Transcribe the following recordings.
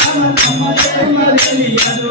కమలమలే మరిలియదు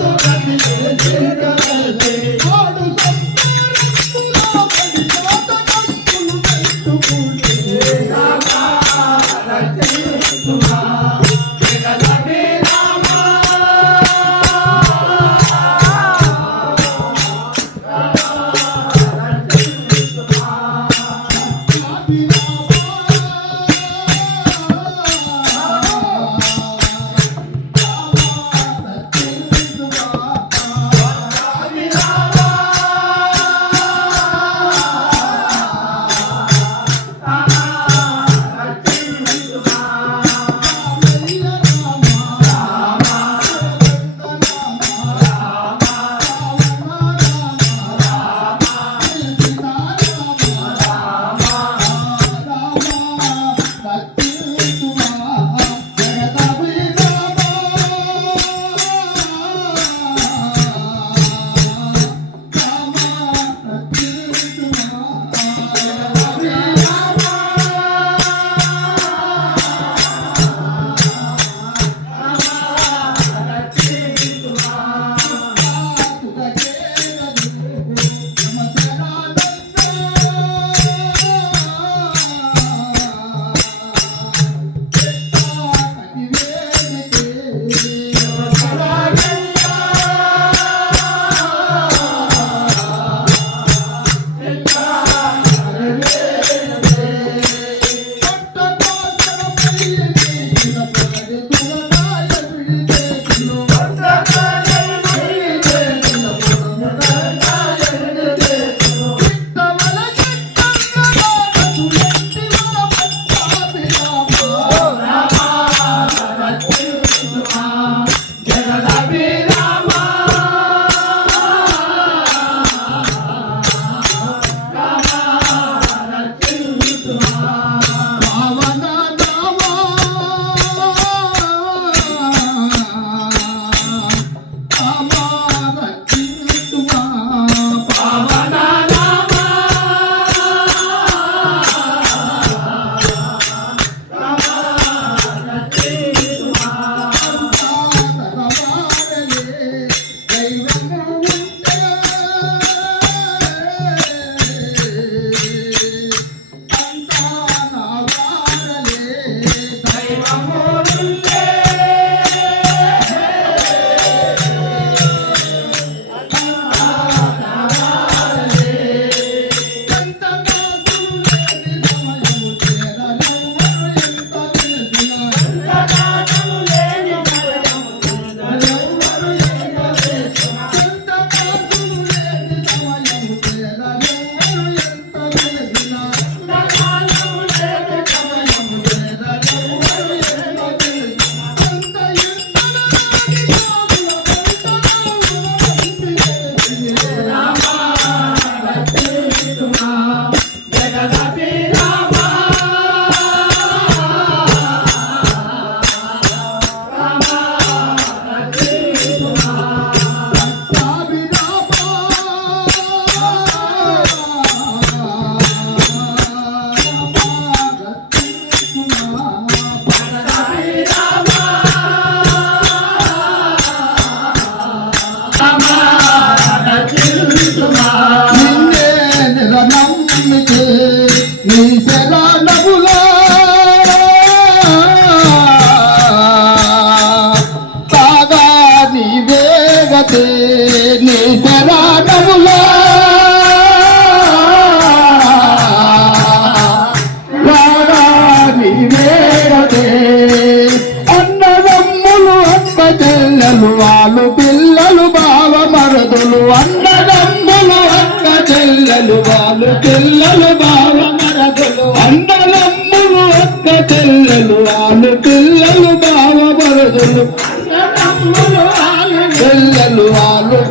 వాళ్ళు పిల్లలు బావ మరదులు అన్నదమ్ములు అక్క చెల్లెలు వాళ్ళు పిల్ల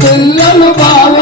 పిల్లలు బావ